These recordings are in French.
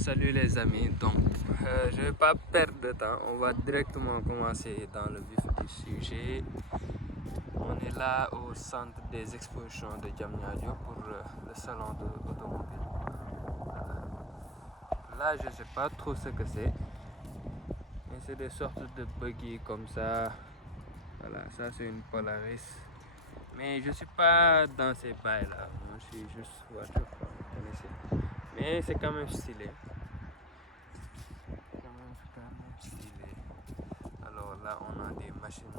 Salut les amis, donc je ne vais pas perdre de temps, on va directement commencer dans le vif du sujet. On est là au centre des expositions de Diamniadio pour le salon de l'automobile. Là je ne sais pas trop ce que c'est, mais c'est des sortes de buggy comme ça. Voilà, ça c'est une Polaris. Mais je suis pas dans ces bails là, moi je suis juste voiture, vous connaissez. Mais c'est quand même stylé. Alors là, on a des machines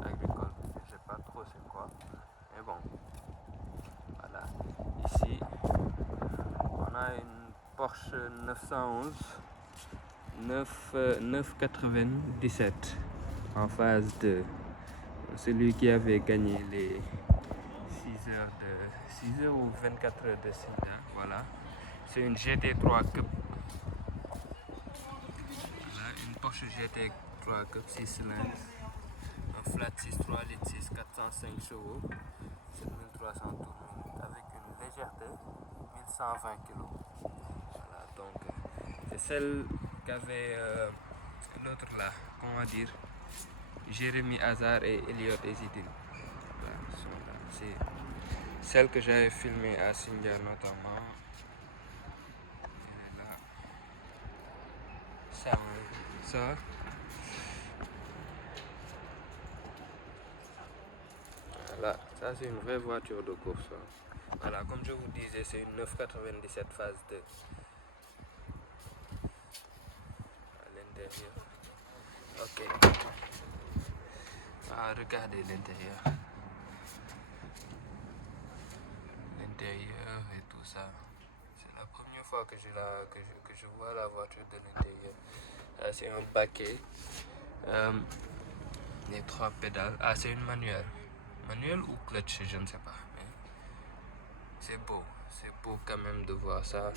agricoles, je ne sais pas trop c'est quoi, mais bon, voilà. Ici, on a une Porsche 911 997 en phase 2. Celui qui avait gagné les 6 heures ou 24 heures de Sinda, voilà. C'est une GT3 Cup. Voilà, une Porsche GT3 Cup 6 cylindres. Un flat 6 3 litres 6 405 chevaux, 7300 tours avec une légèreté 1120 kg. Voilà, donc c'est celle qu'avait l'autre là, comment dire, Jérémy Hazard et Elliot Ezidine. Voilà, c'est celle que j'avais filmée à Sindia notamment. Elle est là. Ça. Voilà, ça c'est une vraie voiture de course. Voilà, comme je vous disais, c'est une 997 phase 2. À l'intérieur. Ok. Regardez l'intérieur. L'intérieur et tout ça. C'est la première fois que je vois la voiture de l'intérieur. C'est un paquet. Les 3 pédales. Ah, c'est une manuelle. Manuelle ou clutch, je ne sais pas. Mais c'est beau. C'est beau quand même de voir ça.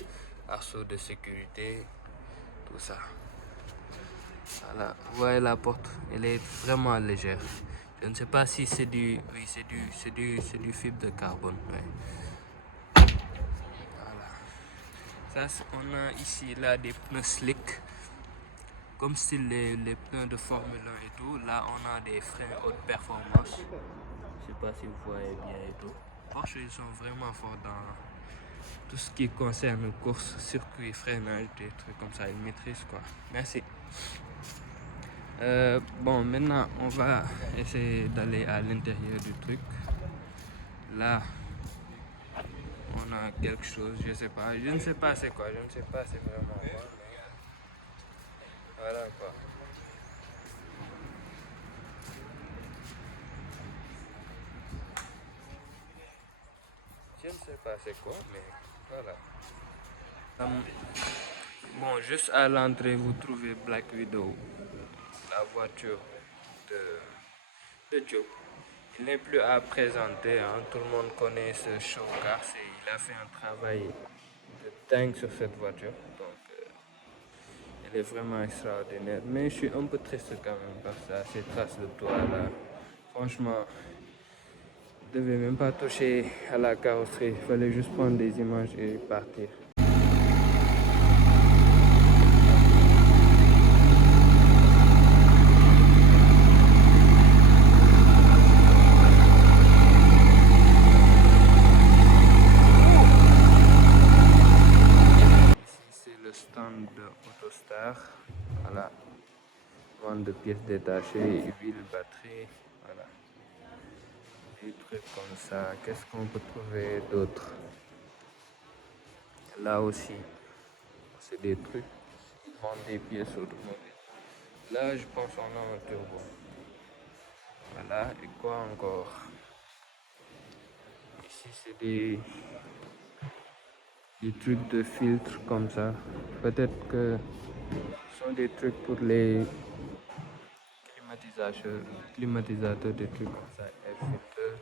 Arceau de sécurité. Tout ça. Voilà, vous voyez la porte, elle est vraiment légère. Je ne sais pas si c'est du, oui, c'est du fibre de carbone. Ouais. Voilà. Ça, on a ici là des pneus slick, comme style les pneus de Formule 1 et tout. Là, on a des freins haute performance. Je sais pas si vous voyez bien et tout. Porsche, ils sont vraiment forts dans tout ce qui concerne course, circuit, freinage, des trucs comme ça. Ils maîtrisent quoi. Merci. Bon, maintenant on va essayer d'aller à l'intérieur du truc. Là, on a quelque chose, je sais pas, je ne sais pas c'est quoi, je ne sais pas c'est vraiment quoi, mais voilà quoi. Je ne sais pas c'est quoi, mais voilà. Bon, juste à l'entrée, vous trouvez Black Widow, la voiture de Joe. Il n'est plus à présenter, hein. Tout le monde connaît ce show car il a fait un travail de dingue sur cette voiture. Donc, elle est vraiment extraordinaire. Mais je suis un peu triste quand même parce que ces traces de toit là, franchement, je ne devais même pas toucher à la carrosserie. Il fallait juste prendre des images et partir. Le stand de Autostar, voilà, vente de pièces détachées, huile, batterie, voilà, des trucs comme ça. Qu'est-ce qu'on peut trouver d'autre? Là aussi, c'est des trucs, ils vendent des pièces automobiles. Là, je pense qu'on a un turbo. Voilà, et quoi encore? Ici, c'est des trucs de filtre comme ça. Peut-être que ce sont des trucs pour les climatisateurs, des trucs comme ça, air filter.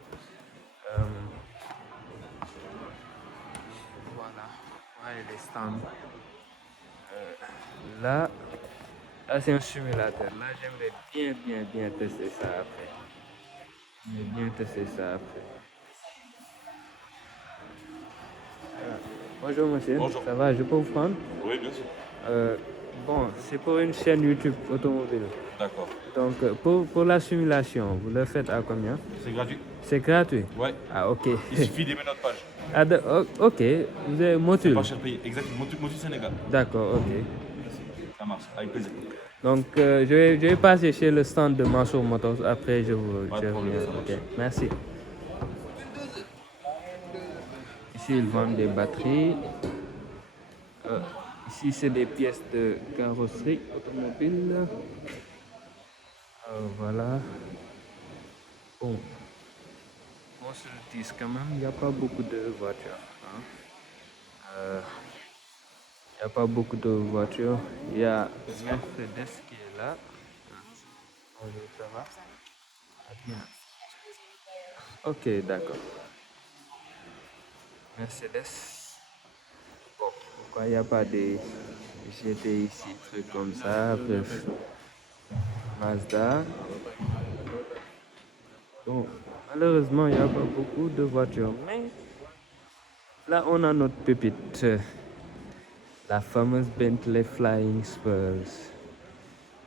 Voilà, ouais, les stands. Là, c'est un simulateur. Là, j'aimerais bien tester ça après. J'aimerais bien tester ça après. Bonjour monsieur. Bonjour. Ça va, je peux vous prendre? Oui, bien sûr. Bon, c'est pour une chaîne YouTube automobile. D'accord. Donc, pour la simulation, vous le faites à combien? C'est gratuit? C'est gratuit? Ouais. Ah, ok. Il suffit d'aimer notre page. Ah, ok, vous avez C'est Motul. pas cher payé. Exactement. Motul Sénégal. D'accord, ok. Ça marche. Avec plaisir. Donc, je vais passer chez le stand de Mansour Motors. Après, je Pas de problème, reviens. ça marche. Ok, merci. Ici, ils vendent des batteries. Ici, c'est des pièces de carrosserie automobile. Voilà. Bon, on se le dise quand même, il n'y a pas beaucoup de voitures. Hein. Il n'y a pas beaucoup de voitures. Il y a Mercedes qui est là. Bonjour, ça va? Ah, bien. Ok, d'accord. Mercedes. Bon, pourquoi il n'y a pas des GT ici, trucs comme ça, bref. Mazda. Bon, malheureusement, il n'y a pas beaucoup de voitures. Mais là, on a notre pépite. La fameuse Bentley Flying Spurs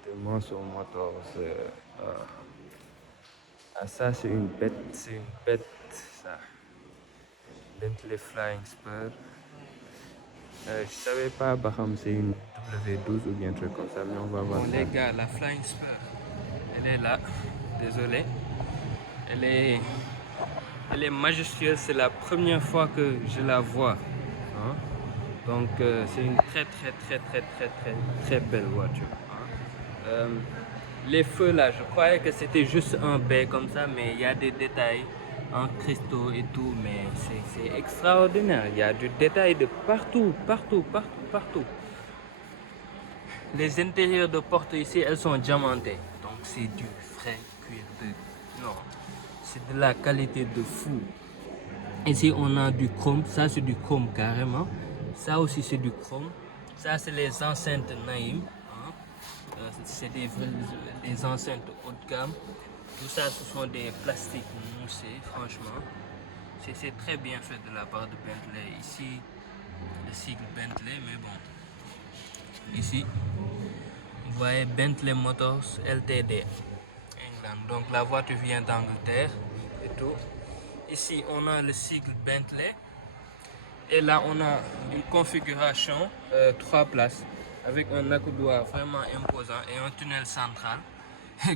de Mansour Motors. Ça, c'est une bête, ça. Bentley Flying Spurs. Je savais pas, Baham, c'est une W12 ou bien un truc comme ça, mais on va voir. Bon, les gars, la Flying Spur, elle est là. Désolé. Elle est majestueuse. C'est la première fois que je la vois. Hein? Donc, c'est une très belle voiture. Hein? Les feux là, je croyais que c'était juste un baie comme ça, mais il y a des détails en cristaux et tout, mais c'est extraordinaire. Il y a du détail de partout. Les intérieurs de porte ici, elles sont diamantées. Donc c'est du vrai cuir de... Non, c'est de la qualité de fou. Ici, on a du chrome. Ça, c'est du chrome carrément. Ça aussi, c'est du chrome. Ça, c'est les enceintes Naïm. Hein? C'est des enceintes haut de gamme. Tout ça, ce sont des plastiques moussés, franchement. C'est très bien fait de la part de Bentley. Ici, le sigle Bentley, mais bon. Ici, vous voyez Bentley Motors Ltd. England. Donc la voiture vient d'Angleterre et tout. Ici, on a le sigle Bentley. Et là, on a une configuration 3 places avec un accoudoir vraiment imposant et un tunnel central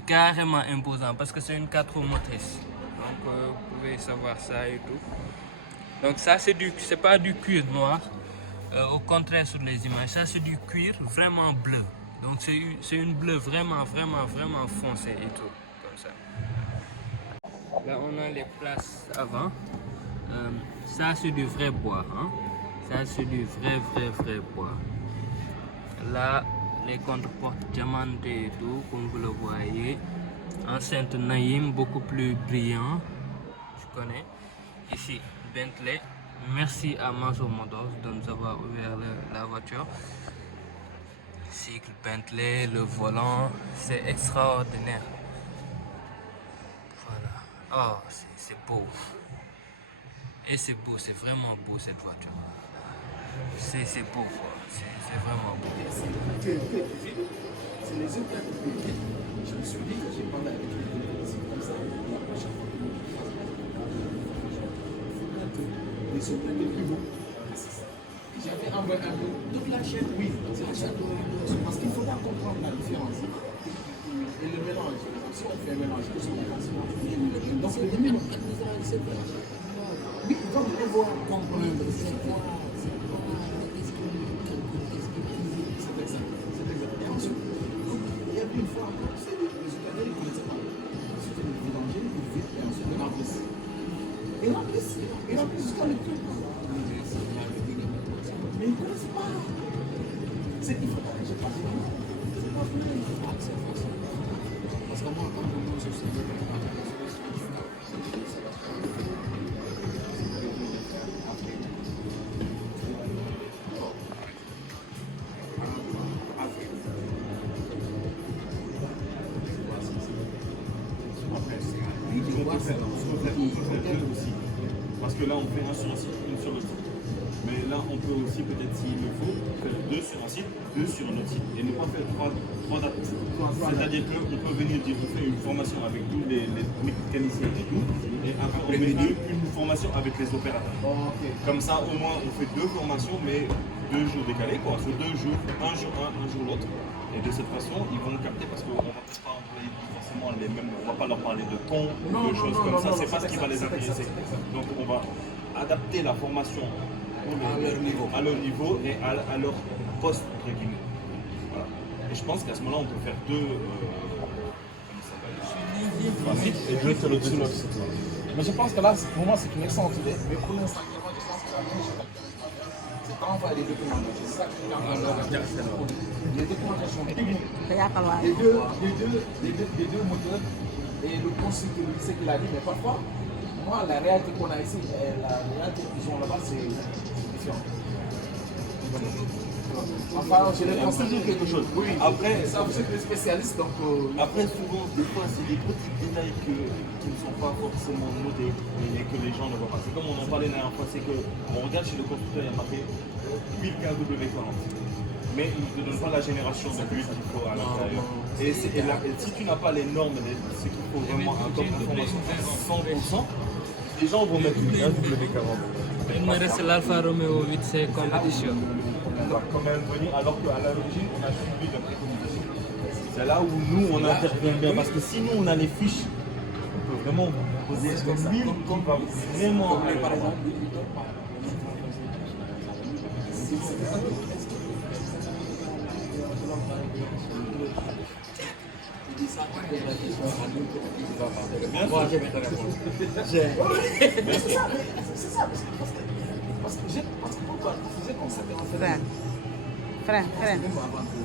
carrément imposant parce que c'est une 4 roues motrices. Donc, vous pouvez savoir ça et tout. Donc, ça, c'est pas du cuir noir. Au contraire, sur les images, ça, c'est du cuir vraiment bleu. Donc, c'est une bleue vraiment foncée et tout. Comme ça. Là, on a les places avant. Ça, c'est du vrai bois. Hein? Ça, c'est du vrai bois. Là, les contreportes diamantées et tout, comme vous le voyez. Enceinte Naïm, beaucoup plus brillant. Je connais. Ici, Bentley. Merci à Mansour Motors de nous avoir ouvert la voiture. Cycle Bentley, le volant, c'est extraordinaire. Voilà. Oh, c'est beau. Et c'est beau, c'est vraiment beau cette voiture. C'est beau quoi, c'est vraiment beau. C'est les yeux qui ont. Je me suis dit que j'ai parlé avec les c'est comme ça, la prochaine fois que les soldats les plus beaux. J'avais envoyé un peu toute la chaîne, oui, c'est la chaîne de parce qu'il faudra comprendre la différence. Et le mélange, si on fait un mélange, donc le mélange. Oui, donc devoir comprendre c'est quoi. C'est exact. Et ensuite, il y a une fois encore, c'est les Italiens, ils ne connaissaient pas. Ensuite, ils mélangeaient, ils viennent, et ensuite, ils remplissent. Et remplissent jusqu'à le truc. Mais ils ne connaissent pas. C'est qu'il faut pas que je parle. C'est pas vrai. Parce que moi, quand on mange aussi, On peut faire deux aussi. Parce que là, on fait un sur le site, une sur le site. Mais là, on peut aussi, peut-être s'il le faut, faire 2 sur un site, 2 sur un autre site. Et ne pas faire 3 dates. C'est-à-dire qu'on peut venir dire, on fait une formation avec tous les mécaniciens et tout, et après on met une formation avec les opérateurs. Ok. Comme ça, au moins, on fait 2 formations, mais 2 jours décalés, quoi. Sur 2 jours, un jour un jour l'autre. Et de cette façon, ils vont capter parce qu'on ne va peut-être pas employer forcément les mêmes. On ne va pas leur parler de ton ou de choses comme ça. C'est pas ce qui va les intéresser. Donc, on va adapter la formation à leur niveau et à leur poste, entre guillemets. Voilà. Et je pense qu'à ce moment-là, on peut faire 2 sites et 2 sur l'autre site. Mais je pense que là, pour moi, c'est une excellente idée. Mais pour l'instant, je pense que la meilleure chose c'est d'envoyer les documents. C'est ça qui est en les documentations techniques. Les deux moteurs et le constructeur, ce qu'il a dit, mais parfois, moi, la réalité qu'on a ici et la réalité qu'ils ont là-bas, c'est différent. Enfin, je les conseille quelque chose. Oui, après, ça, vous êtes des spécialistes, donc. Après, souvent, des fois, c'est des petits détails qui ne sont pas forcément notés et que les gens ne voient pas. C'est comme on en parlait la dernière fois, c'est qu'on regarde chez le constructeur, il y a marqué 1015W40. Mais il ne te donne pas la génération de build qu'il faut à l'intérieur. Et si tu n'as pas les normes, ce qu'il faut vraiment un code d'information à 100%, les gens vont mettre une 15W40. Il me reste l'Alfa Romeo 8C compétition. On va quand même venir, alors qu'à l'origine, on a suivi la préconisation. C'est là où nous, on intervient bien. Parce que si nous, on a les fiches, on peut vraiment poser comme lui, qui va vraiment. Par exemple, Moi, je vais te répondre. c'est ça, parce que pourquoi je faisais comme ça, Frère, même avant que.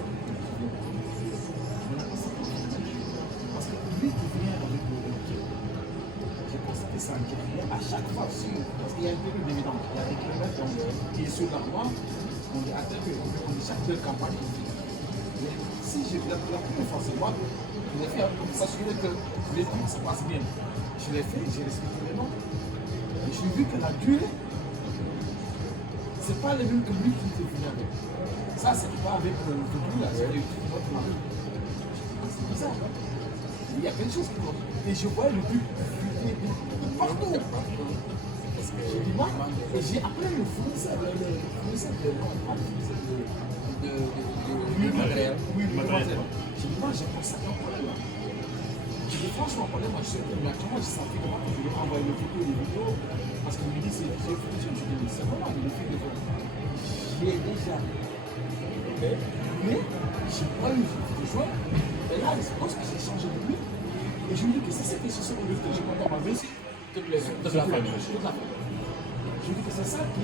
Parce que lui qui vient avec le métier, j'ai constaté ça en Kenya, à chaque fois sur. Parce qu'il y a une période d'évidence, il y a des kilomètres qui est sur la voie, on est atteint on est chaque campagne. Mais si j'ai la première fois, c'est moi, je l'ai fait pour s'assurer que les trucs se passent bien. Je l'ai fait, j'ai respecté les normes. Et j'ai vu que la durée, c'est pas le même que lui qui était venu avec. Ça, c'est pas avec le double, là, c'est avec notre mari. C'est bizarre, hein? Il y a plein de choses qui vont. Et je vois le but partout. J'ai dit, moi, et j'ai appelé le fournisseur de matériel. Oui, le matériel. J'ai dit, moi, j'ai pensé à un problème. J'ai dit, franchement, problème, moi, je sais, mais actuellement, je savais que moi, je lui ai envoyé les vidéos, parce qu'il me dit, c'est j'ai fait, je lui ai dit, c'est vraiment, il est fait de photos. J'ai déjà. Mais, j'ai pas eu de joie. Et là, je pense que j'ai changé de lui. Et je lui dis que si c'était ce que j'ai content, ma vie, toute la famille. Je lui dis que c'est ça qui